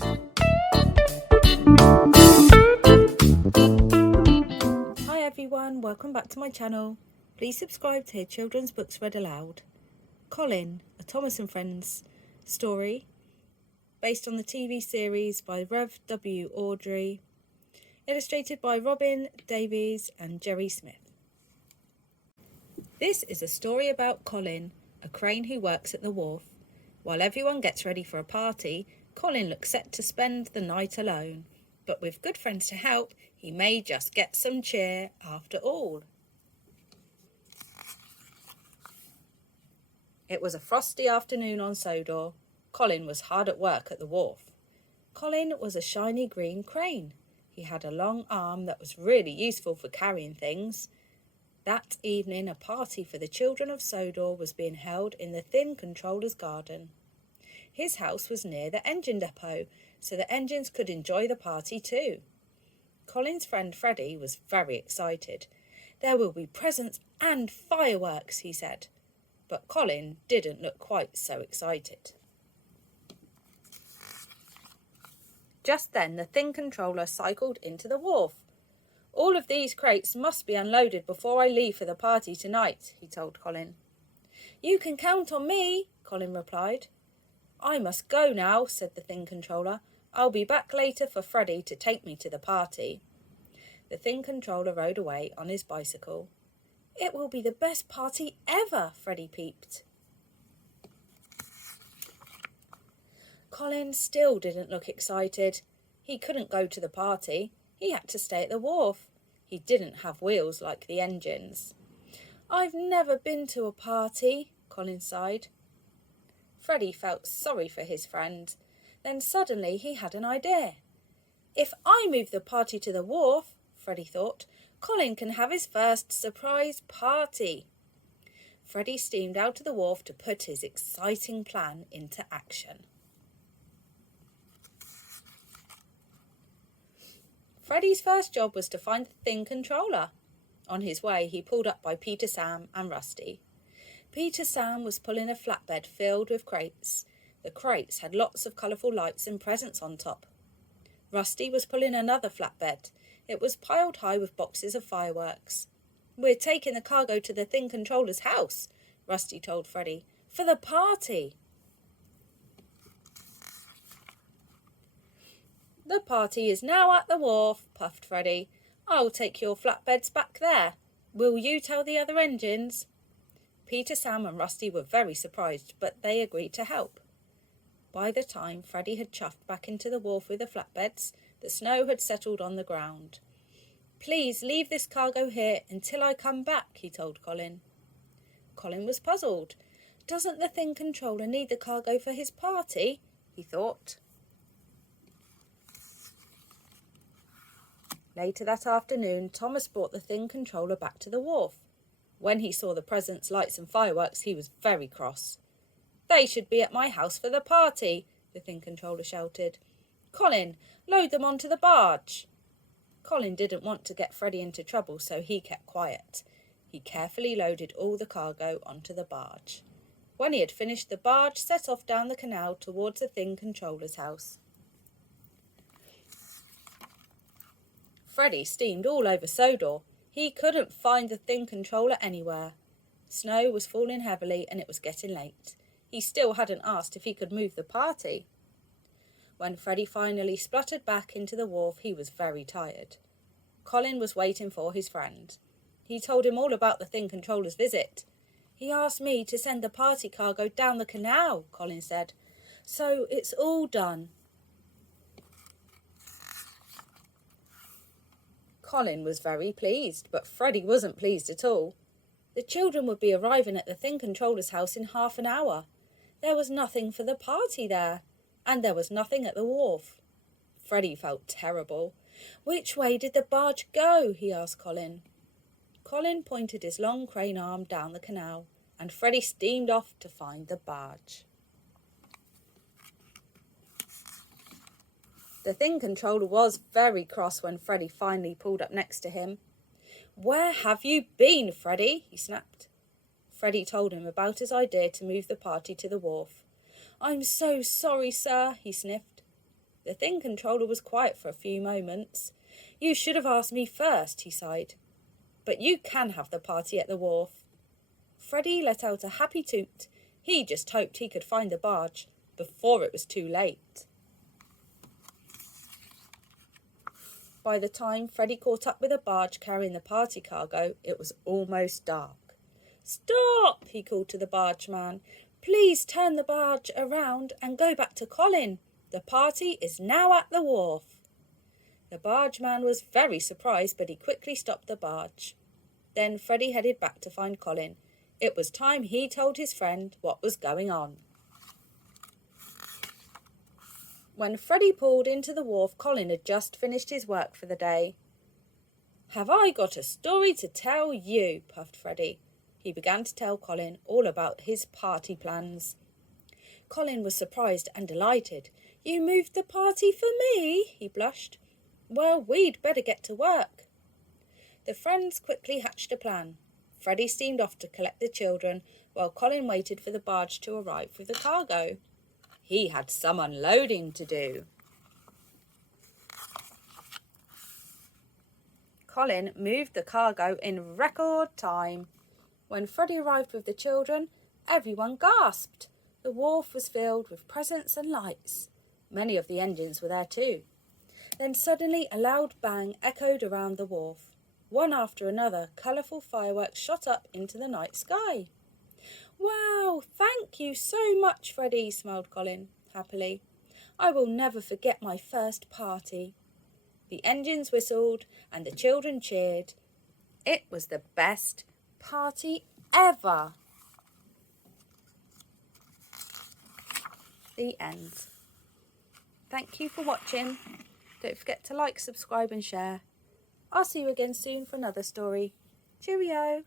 Hi everyone, welcome back to my channel. Please subscribe to hear children's books read aloud. Colin, a Thomas and Friends story based on the TV series by Rev W. Awdry, illustrated by Robin, Davies and Jerry Smith. This is a story about Colin, a crane who works at the wharf. While everyone gets ready for a party, Colin looks set to spend the night alone. But with good friends to help, he may just get some cheer after all. It was a frosty afternoon on Sodor. Colin was hard at work at the wharf. Colin was a shiny green crane. He had a long arm that was really useful for carrying things. That evening, a party for the children of Sodor was being held in the Thin Controller's garden. His house was near the engine depot, so the engines could enjoy the party too. Colin's friend Freddie was very excited. There will be presents and fireworks, he said. But Colin didn't look quite so excited. Just then the Thin Controller cycled into the wharf. All of these crates must be unloaded before I leave for the party tonight, he told Colin. You can count on me, Colin replied. I must go now, said the Thin Controller. I'll be back later for Freddie to take me to the party. The Thin Controller rode away on his bicycle. It will be the best party ever, Freddie peeped. Colin still didn't look excited. He couldn't go to the party. He had to stay at the wharf. He didn't have wheels like the engines. I've never been to a party, Colin sighed. Freddie felt sorry for his friend. Then suddenly he had an idea. If I move the party to the wharf, Freddie thought, Colin can have his first surprise party. Freddie steamed out to the wharf to put his exciting plan into action. Freddie's first job was to find the Thin Controller. On his way, he pulled up by Peter, Sam and Rusty. Peter Sam was pulling a flatbed filled with crates. The crates had lots of colourful lights and presents on top. Rusty was pulling another flatbed. It was piled high with boxes of fireworks. We're taking the cargo to the Thin Controller's house, Rusty told Freddie, for the party. The party is now at the wharf, puffed Freddie. I'll take your flatbeds back there. Will you tell the other engines? Peter, Sam and Rusty were very surprised, but they agreed to help. By the time Freddie had chuffed back into the wharf with the flatbeds, the snow had settled on the ground. Please leave this cargo here until I come back, he told Colin. Colin was puzzled. Doesn't the Thin Controller need the cargo for his party? He thought. Later that afternoon, Thomas brought the Thin Controller back to the wharf. When he saw the presents, lights and fireworks, he was very cross. They should be at my house for the party, the Thin Controller shouted. Colin, load them onto the barge. Colin didn't want to get Freddie into trouble, so he kept quiet. He carefully loaded all the cargo onto the barge. When he had finished, the barge set off down the canal towards the Thin Controller's house. Freddie steamed all over Sodor. He couldn't find the Thin Controller anywhere. Snow was falling heavily and it was getting late. He still hadn't asked if he could move the party. When Freddie finally spluttered back into the wharf, he was very tired. Colin was waiting for his friend. He told him all about the Thin Controller's visit. He asked me to send the party cargo down the canal, Colin said. So it's all done. Colin was very pleased, but Freddie wasn't pleased at all. The children would be arriving at the Thin Controller's house in half an hour. There was nothing for the party there, and there was nothing at the wharf. Freddie felt terrible. Which way did the barge go? He asked Colin. Colin pointed his long crane arm down the canal, and Freddie steamed off to find the barge. The Thin Controller was very cross when Freddie finally pulled up next to him. Where have you been, Freddie? He snapped. Freddie told him about his idea to move the party to the wharf. I'm so sorry, sir, he sniffed. The thing controller was quiet for a few moments. "You should have asked me first," he sighed. "But you can have the party at the wharf." Freddie let out a happy toot. He just hoped he could find the barge before it was too late. By the time Freddie caught up with a barge carrying the party cargo, it was almost dark. "Stop!" he called to the bargeman. "Please turn the barge around and go back to Colin. The party is now at the wharf." The bargeman was very surprised, but he quickly stopped the barge. Then Freddie headed back to find Colin. It was time he told his friend what was going on. When Freddie pulled into the wharf, Colin had just finished his work for the day. "Have I got a story to tell you?" puffed Freddie. He began to tell Colin all about his party plans. Colin was surprised and delighted. "You moved the party for me?" he blushed. "Well, we'd better get to work." The friends quickly hatched a plan. Freddie steamed off to collect the children, while Colin waited for the barge to arrive with the cargo. He had some unloading to do. Colin moved the cargo in record time. When Freddie arrived with the children, everyone gasped. The wharf was filled with presents and lights. Many of the engines were there too. Then suddenly a loud bang echoed around the wharf. One after another, colourful fireworks shot up into the night sky. "Wow, thank you so much, Freddie," smiled Colin happily. "I will never forget my first party." The engines whistled and the children cheered. It was the best party ever. The end. Thank you for watching. Don't forget to like, subscribe and share. I'll see you again soon for another story. Cheerio.